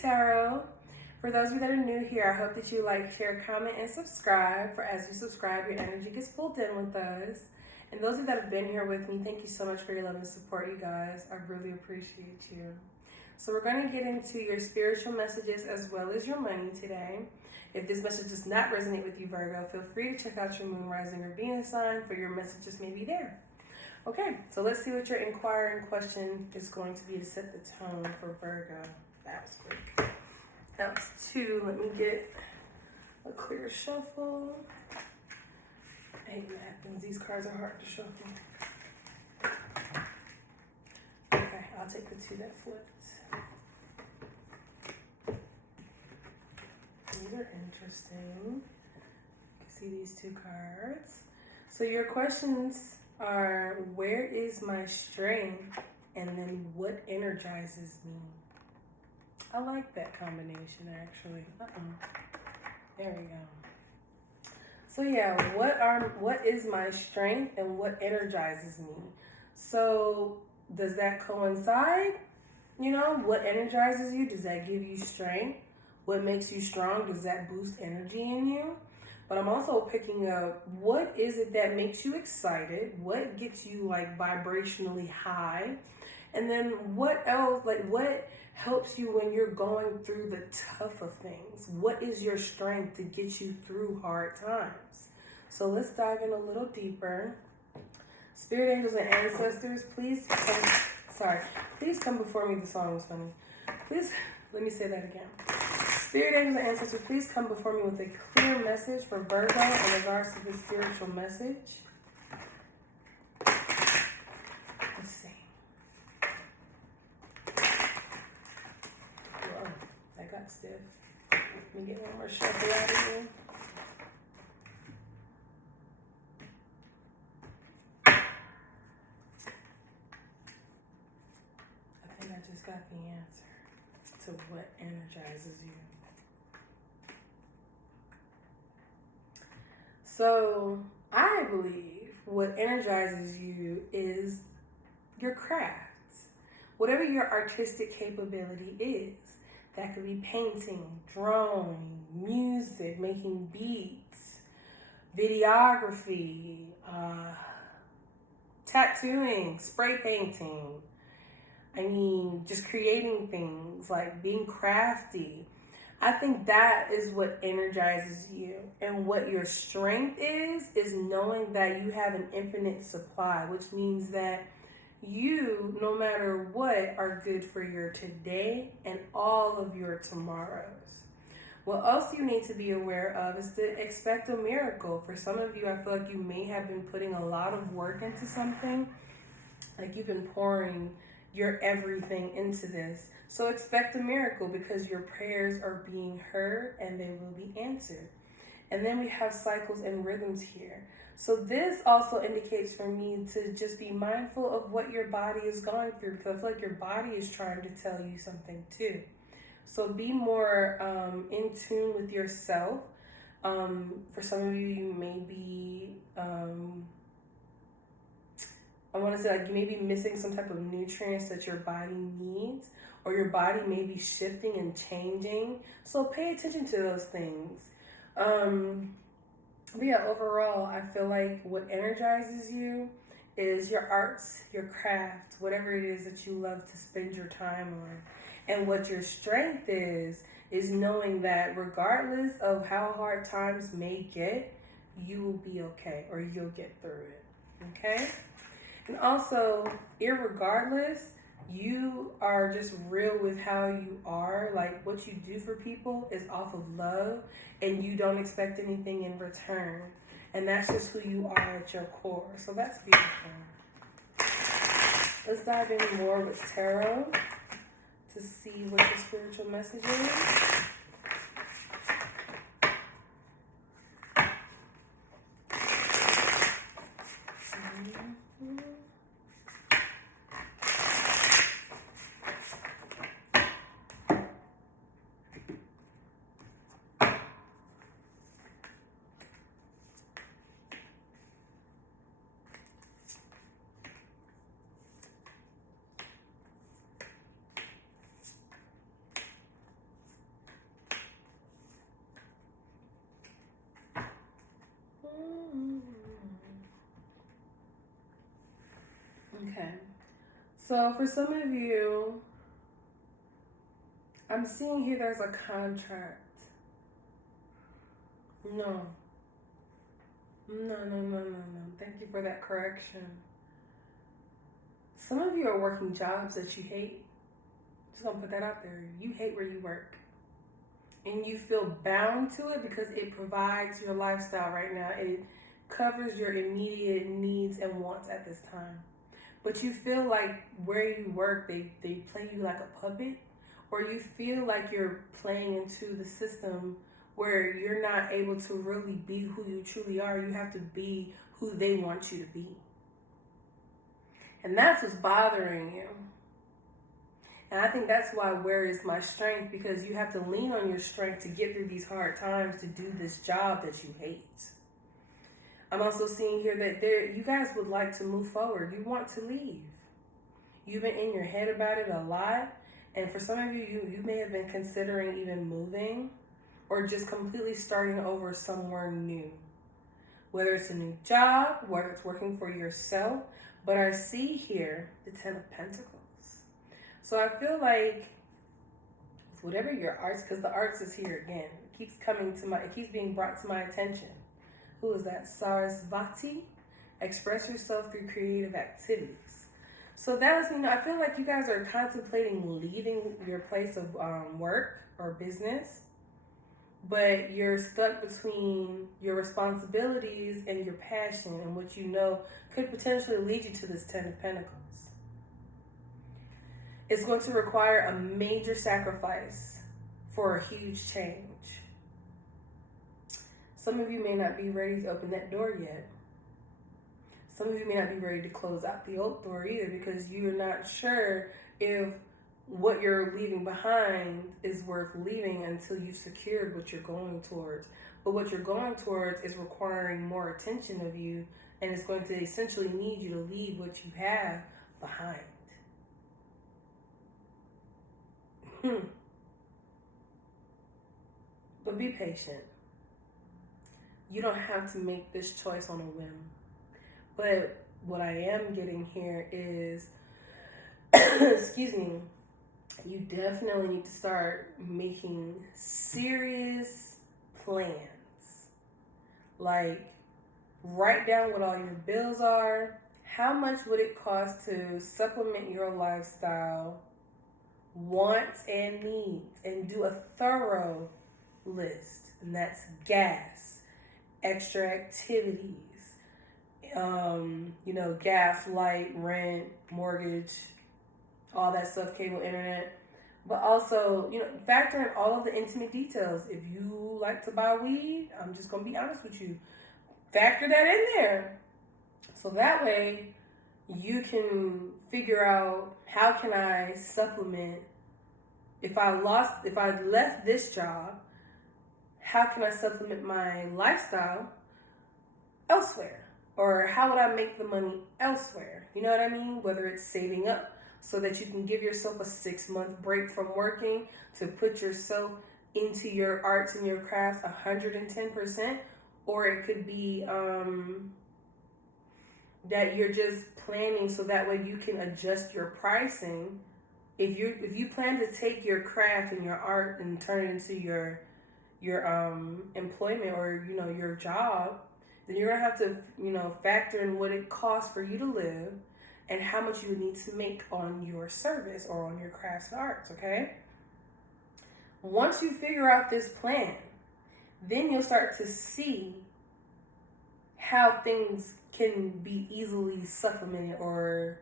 Tarot. For those of you that are new here, I hope that you like, share, comment, and subscribe. For as you subscribe, your energy gets pulled in with us. And those of you that have been here with me, thank you so much for your love and support, you guys. I really appreciate you. So we're going to get into your spiritual messages as well as your money today. If this message does not resonate with you, Virgo, feel free to check out your moon, rising, or Venus sign, for your messages may be there. Okay, so let's see what your inquiring question is going to be to set the tone for Virgo. That was quick. That was 2. Let me get a clear shuffle. I hate what happens. These cards are hard to shuffle. Okay, I'll take the 2 that flipped. These are interesting. You can see these 2 cards. So your questions are, where is my strength? And then what energizes me? I like that combination, actually. There we go. So yeah, what is my strength and what energizes me? So does that coincide? You know, what energizes you? Does that give you strength? What makes you strong? Does that boost energy in you? But I'm also picking up, what is it that makes you excited? What gets you like vibrationally high? And then what else, like what helps you when you're going through the tough of things? What is your strength to get you through hard times? So let's dive in a little deeper. Spirit angels and ancestors, please come before me. The song was funny. Please, let me say that again. Spirit angels and ancestors, please come before me with a clear message for Virgo in regards to the spiritual message. Let's see. Whoa, that got stiff. Let me get one more shuffle out of here. I think I just got the answer to what energizes you. So I believe what energizes you is your craft. Whatever your artistic capability is. That could be painting, drawing, music, making beats, videography, tattooing, spray painting. I mean, just creating things, like being crafty. I think that is what energizes you. And what your strength is knowing that you have an infinite supply, which means that you, no matter what, are good for your today and all of your tomorrows. What else you need to be aware of is to expect a miracle. For some of you, I feel like you may have been putting a lot of work into something, like you've been pouring your everything into this. So expect a miracle because your prayers are being heard and they will be answered. And then we have cycles and rhythms here. So this also indicates for me to just be mindful of what your body is going through, because I feel like your body is trying to tell you something too. So be more in tune with yourself. For some of you, you may be I want to say like you may be missing some type of nutrients that your body needs, or your body may be shifting and changing. So pay attention to those things. But yeah, overall, I feel like what energizes you is your arts, your craft, whatever it is that you love to spend your time on. And what your strength is knowing that regardless of how hard times may get, you will be okay, or you'll get through it. Okay? And also, irregardless, you are just real with how you are. Like, what you do for people is off of love, and you don't expect anything in return. And that's just who you are at your core. So that's beautiful. Let's dive in more with tarot to see what the spiritual message is. So for some of you, I'm seeing here there's a contract. No. No. Thank you for that correction. Some of you are working jobs that you hate. Just gonna put that out there. You hate where you work. And you feel bound to it because it provides your lifestyle right now. It covers your immediate needs and wants at this time. But you feel like where you work, they play you like a puppet, or you feel like you're playing into the system where you're not able to really be who you truly are. You have to be who they want you to be. And that's what's bothering you. And I think that's why where is my strength? Because you have to lean on your strength to get through these hard times, to do this job that you hate. I'm also seeing here that you guys would like to move forward. You want to leave. You've been in your head about it a lot. And for some of you, you may have been considering even moving or just completely starting over somewhere new. Whether it's a new job, whether it's working for yourself. But I see here the Ten of Pentacles. So I feel like whatever your arts, because the arts is here again. It keeps being brought to my attention. Who is that? Sarasvati. Express yourself through creative activities. So that lets me know, I feel like you guys are contemplating leaving your place of work or business, but you're stuck between your responsibilities and your passion and what you know could potentially lead you to this Ten of Pentacles. It's going to require a major sacrifice for a huge change. Some of you may not be ready to open that door yet. Some of you may not be ready to close out the old door either, because you're not sure if what you're leaving behind is worth leaving until you've secured what you're going towards. But what you're going towards is requiring more attention of you, and it's going to essentially need you to leave what you have behind. But be patient. You don't have to make this choice on a whim. But what I am getting here is, excuse me, you definitely need to start making serious plans. Like, write down what all your bills are. How much would it cost to supplement your lifestyle, wants and needs, and do a thorough list. And that's gas, extra activities, gas, light, rent, mortgage, all that stuff, cable, internet. But also, factor in all of the intimate details. If you like to buy weed, I'm just going to be honest with you, factor that in there. So that way you can figure out, how can I supplement, if I left this job, how can I supplement my lifestyle elsewhere? Or how would I make the money elsewhere? You know what I mean? Whether it's saving up so that you can give yourself a 6-month break from working to put yourself into your arts and your crafts 110%, or it could be that you're just planning so that way you can adjust your pricing. If you plan to take your craft and your art and turn it into your employment or your job, then you're gonna have to factor in what it costs for you to live and how much you would need to make on your service or on your crafts and arts. Okay, once you figure out this plan, then you'll start to see how things can be easily supplemented or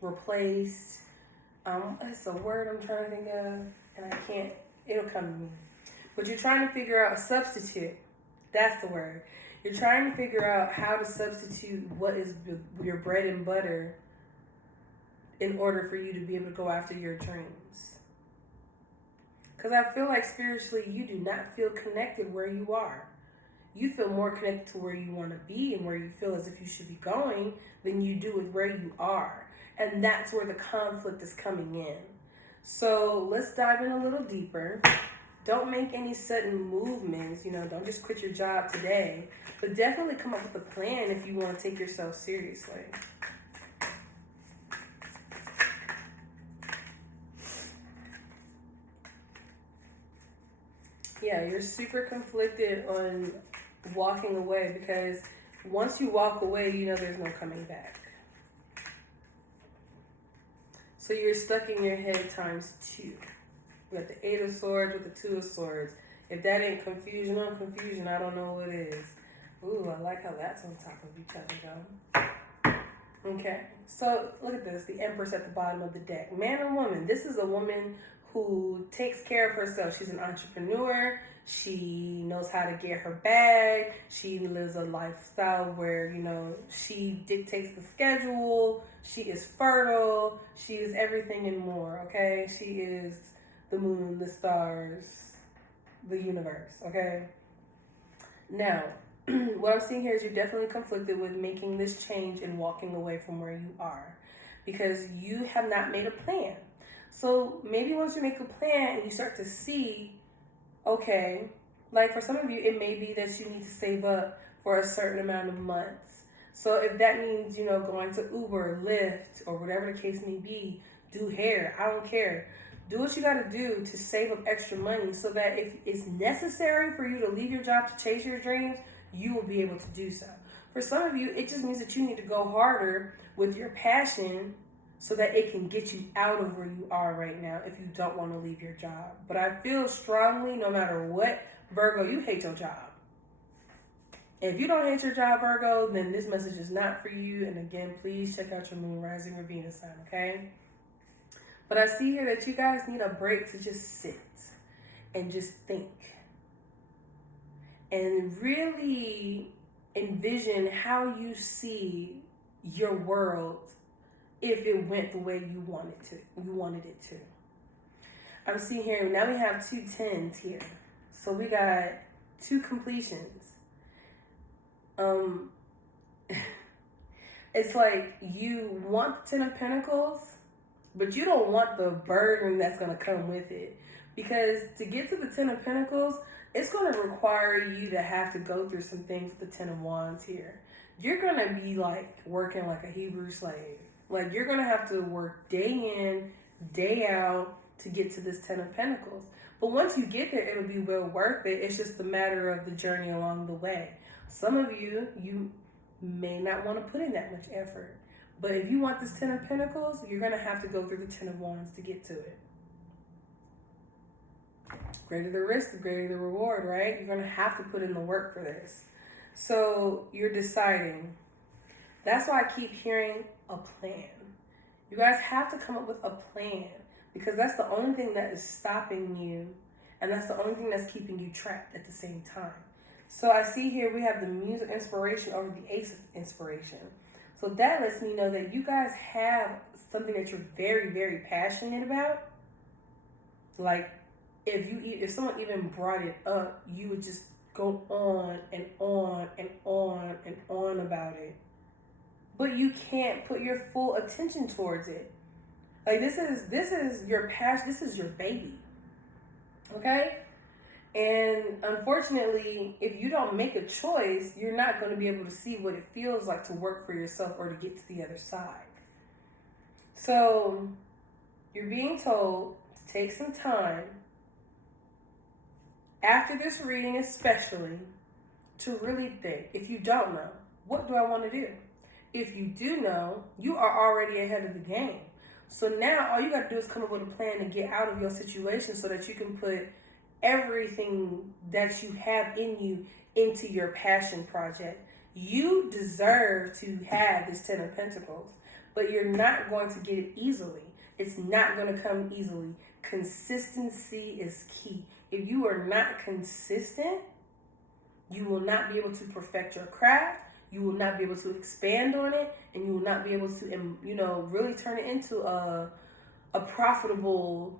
replaced. It's a word I'm trying to think of, and I can't. It'll come to me. But you're trying to figure out a substitute. That's the word. You're trying to figure out how to substitute what is your bread and butter in order for you to be able to go after your dreams. Because I feel like spiritually you do not feel connected where you are. You feel more connected to where you want to be and where you feel as if you should be going than you do with where you are. And that's where the conflict is coming in. So let's dive in a little deeper. Don't make any sudden movements. Don't just quit your job today. But definitely come up with a plan if you want to take yourself seriously. Yeah, you're super conflicted on walking away because once you walk away, you know there's no coming back. So you're stuck in your head times 2. You got the 8 of Swords with the 2 of Swords. If that ain't confusion on confusion, I don't know what is. Ooh, I like how that's on top of each other, though. Okay, so look at this. The Empress at the bottom of the deck. Man or woman? This is a woman who takes care of herself. She's an entrepreneur. She knows how to get her bag. She lives a lifestyle where, you know, she dictates the schedule. She is fertile. She is everything and more, okay? She is the moon, the stars, the universe, okay? Now, what I'm seeing here is you're definitely conflicted with making this change and walking away from where you are because you have not made a plan. So maybe once you make a plan and you start to see, okay, like for some of you, it may be that you need to save up for a certain amount of months. So if that means, you know, going to Uber, Lyft, or whatever the case may be, do hair, I don't care. Do what you got to do to save up extra money so that if it's necessary for you to leave your job to chase your dreams, you will be able to do so. For some of you, it just means that you need to go harder with your passion so that it can get you out of where you are right now if you don't want to leave your job. But I feel strongly, no matter what, Virgo, you hate your job. If you don't hate your job, Virgo, then this message is not for you. And again, please check out your moon, rising, or Venus sign, okay? But I see here that you guys need a break to just sit and just think. And really envision how you see your world if it went the way you wanted it to. I'm seeing here, now we have 2 10s here. So we got 2 completions. It's like you want the 10 of Pentacles, but you don't want the burden that's going to come with it. Because to get to the 10 of Pentacles, it's going to require you to have to go through some things with the 10 of Wands here. You're going to be like working like a Hebrew slave. Like you're going to have to work day in, day out to get to this 10 of Pentacles. But once you get there, it'll be well worth it. It's just a matter of the journey along the way. Some of you may not want to put in that much effort. But if you want this 10 of Pentacles, you're going to have to go through the 10 of Wands to get to it. Greater the risk, the greater the reward, right? You're going to have to put in the work for this. So you're deciding. That's why I keep hearing a plan. You guys have to come up with a plan because that's the only thing that is stopping you, and that's the only thing that's keeping you trapped at the same time. So I see here we have the Muse of Inspiration over the Ace of Inspiration. So that lets me know that you guys have something that you're very, very passionate about. Like if someone even brought it up, you would just go on and on and on and on about it. But you can't put your full attention towards it. Like this is your passion, this is your baby. Okay? And unfortunately, if you don't make a choice, you're not going to be able to see what it feels like to work for yourself or to get to the other side. So you're being told to take some time after this reading especially to really think. If you don't know, what do I want to do? If you do know, you are already ahead of the game. So now all you got to do is come up with a plan to get out of your situation so that you can put everything that you have in you into your passion project. You deserve to have this 10 of Pentacles, but you're not going to get it easily. It's not going to come easily. Consistency is key. If you are not consistent, you will not be able to perfect your craft. You will not be able to expand on it, and you will not be able to, really turn it into a profitable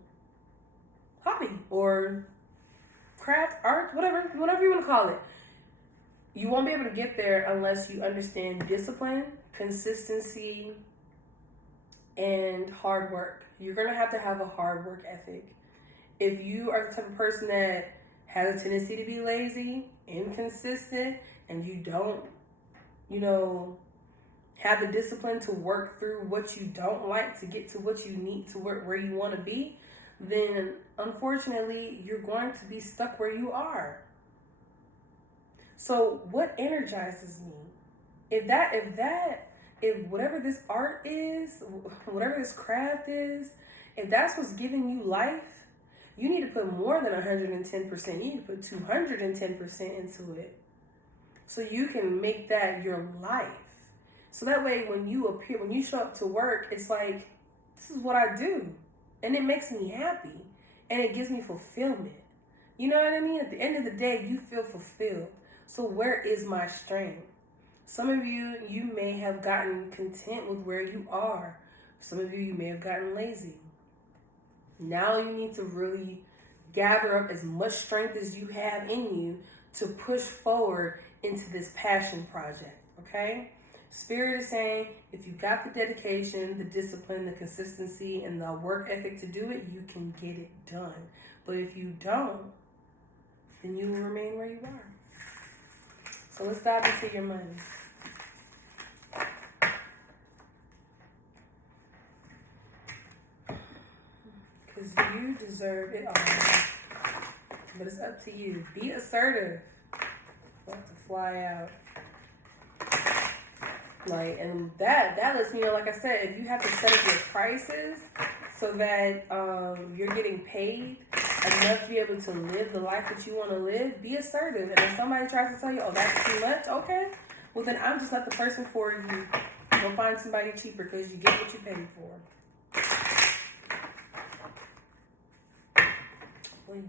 hobby or craft, art, whatever you want to call it. You won't be able to get there unless you understand discipline, consistency, and hard work. You're going to have a hard work ethic. If you are the type of person that has a tendency to be lazy, inconsistent, and you don't, have the discipline to work through what you don't like to get to what you need to work where you want to be, then unfortunately you're going to be stuck where you are. So what energizes me? If whatever this art is, whatever this craft is, if that's what's giving you life, you need to put more than 110%. You need to put 210% into it. So you can make that your life. So that way when you show up to work, it's like, this is what I do. And it makes me happy. And it gives me fulfillment. You know what I mean? At the end of the day, you feel fulfilled. So where is my strength? Some of you may have gotten content with where you are. Some of you may have gotten lazy. Now you need to really gather up as much strength as you have in you to push forward into this passion project, okay? Spirit is saying, if you got the dedication, the discipline, the consistency, and the work ethic to do it, you can get it done. But if you don't, then you will remain where you are. So let's dive into your money. Because you deserve it all. But it's up to you. Be assertive. Let to fly out. Like, and that lets me know, like I said, if you have to set up your prices so that you're getting paid enough to be able to live the life that you want to live, be assertive. And if somebody tries to tell you, oh, that's too much, okay, well then I'm just not the person for you. Go find somebody cheaper because you get what you paid for. Please.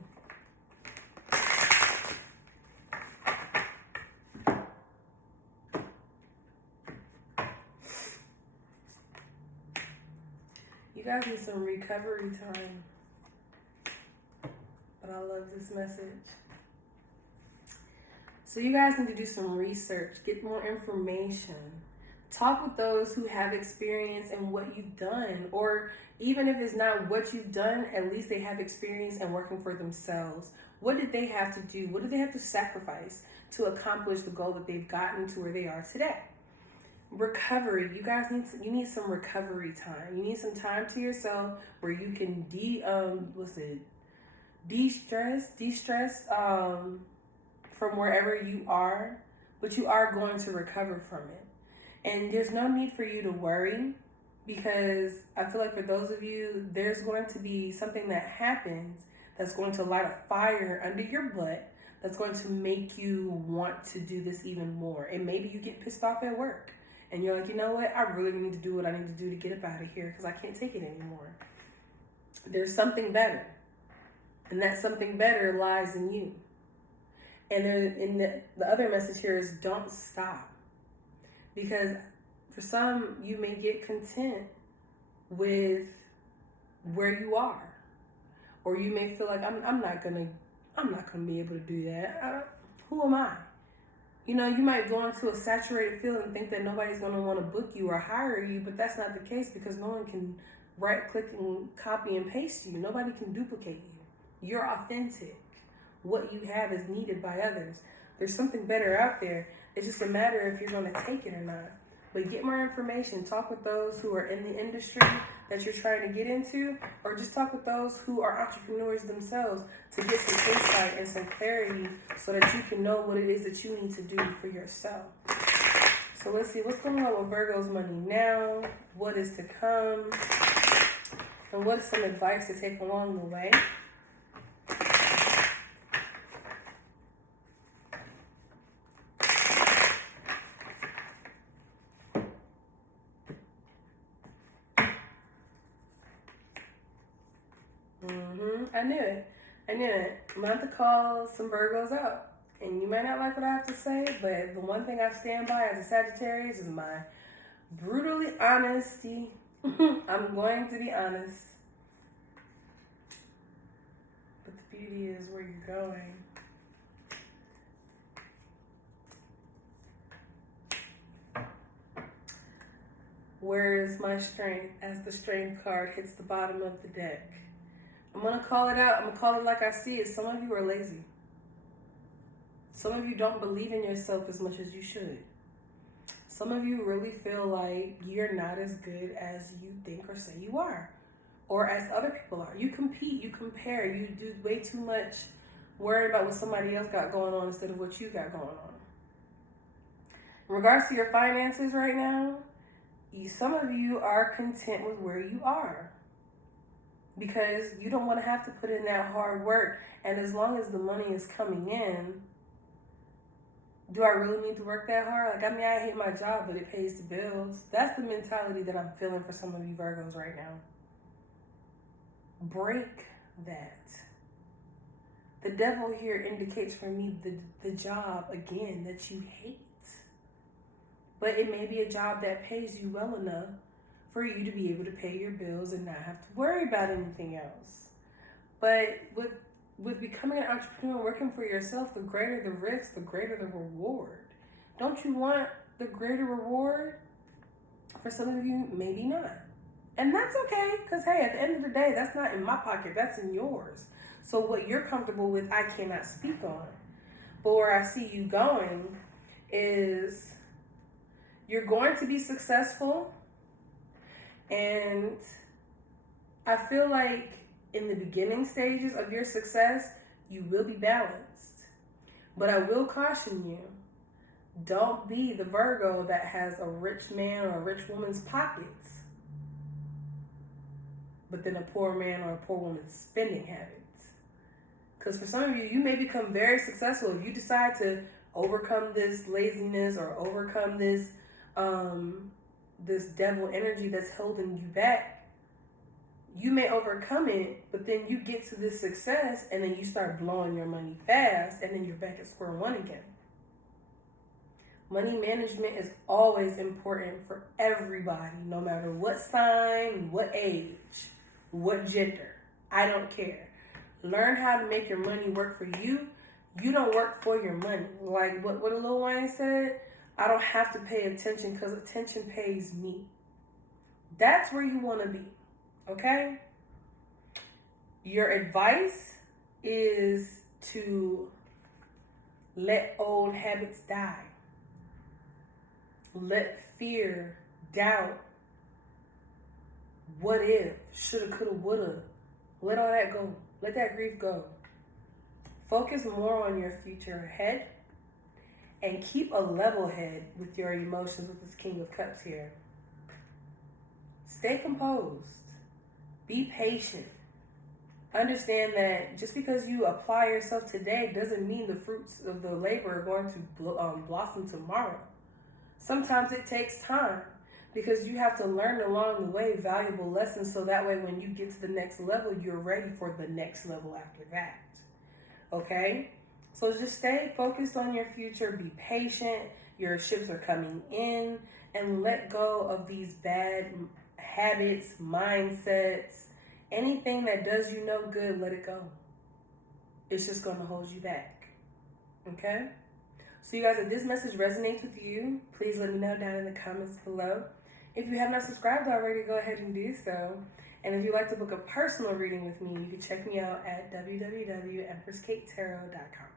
You guys need some recovery time. But I love this message. So you guys need to do some research, get more information. Talk with those who have experience in what you've done. Or even if it's not what you've done, at least they have experience in working for themselves. What did they have to do? What did they have to sacrifice to accomplish the goal that they've gotten to where they are today? Recovery. You guys need some recovery time. You need some time to yourself where you can de-stress from wherever you are, but you are going to recover from it. And there's no need for you to worry, because I feel like for those of you, there's going to be something that happens that's going to light a fire under your butt that's going to make you want to do this even more. And maybe you get pissed off at work and you're like, you know what? I really need to do what I need to do to get up out of here because I can't take it anymore. There's something better. And that something better lies in you. And the other message here is don't stop. Because for some, you may get content with where you are. Or you may feel like, I'm not gonna be able to do that. Who am I? You know, you might go into a saturated field and think that nobody's gonna want to book you or hire you, but that's not the case because no one can right click and copy and paste you. Nobody can duplicate you. You're authentic. What you have is needed by others. There's something better out there. It's just a matter if you're going to take it or not. But get more information. Talk with those who are in the industry that you're trying to get into, or just talk with those who are entrepreneurs themselves to get some insight and some clarity so that you can know what it is that you need to do for yourself. So let's see what's going on with Virgo's money now, what is to come, and what is some advice to take along the way. I knew it. I'm going to call some Virgos out. And you might not like what I have to say, but the one thing I stand by as a Sagittarius is my brutally honesty. I'm going to be honest. But the beauty is where you're going. Where is my strength as the strength card hits the bottom of the deck? I'm going to call it out. I'm going to call it like I see it. Some of you are lazy. Some of you don't believe in yourself as much as you should. Some of you really feel like you're not as good as you think or say you are. or as other people are. You compete, you compare, you do way too much worrying about what somebody else got going on instead of what you got going on. In regards to your finances right now, some of you are content with where you are because you don't want to have to put in that hard work. And as long as the money is coming in, do I really need to work that hard? Like, I mean, I hate my job, but it pays the bills. That's the mentality that I'm feeling for some of you Virgos right now. Break that. The devil here indicates for me the job, again, that you hate. But it may be a job that pays you well enough for you to be able to pay your bills and not have to worry about anything else. But with becoming an entrepreneur, working for yourself, the greater the risk, the greater the reward. Don't you want the greater reward? For some of you, maybe not. And that's okay, because hey, at the end of the day, that's not in my pocket, that's in yours. So what you're comfortable with, I cannot speak on. But where I see you going is you're going to be successful. And I feel like in the beginning stages of your success, you will be balanced. But I will caution you, don't be the Virgo that has a rich man or a rich woman's pockets, but then a poor man or a poor woman's spending habits. Because for some of you, you may become very successful if you decide to overcome this laziness or overcome this this devil energy that's holding you back. You may overcome it, but then you get to this success and then you start blowing your money fast and then you're back at square one again. Money management is always important for everybody, no matter what sign, what age, what gender. I don't care. Learn how to make your money work for you. You don't work for your money. Like what Lil Wayne said, I don't have to pay attention because attention pays me. That's where you want to be, okay? Your advice is to let old habits die. Let fear, doubt, what if, shoulda, coulda, woulda, let all that go. Let that grief go. Focus more on your future ahead and keep a level head with your emotions with this King of Cups here. Stay composed. Be patient. Understand that just because you apply yourself today doesn't mean the fruits of the labor are going to blossom tomorrow. Sometimes it takes time because you have to learn along the way valuable lessons so that way when you get to the next level, you're ready for the next level after that. Okay? So just stay focused on your future. Be patient. Your ships are coming in. And let go of these bad habits, mindsets. Anything that does you no good, let it go. It's just going to hold you back. Okay? So you guys, if this message resonates with you, please let me know down in the comments below. If you have not subscribed already, go ahead and do so. And if you'd like to book a personal reading with me, you can check me out at www.EmpressKateTarot.com.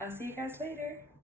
I'll see you guys later.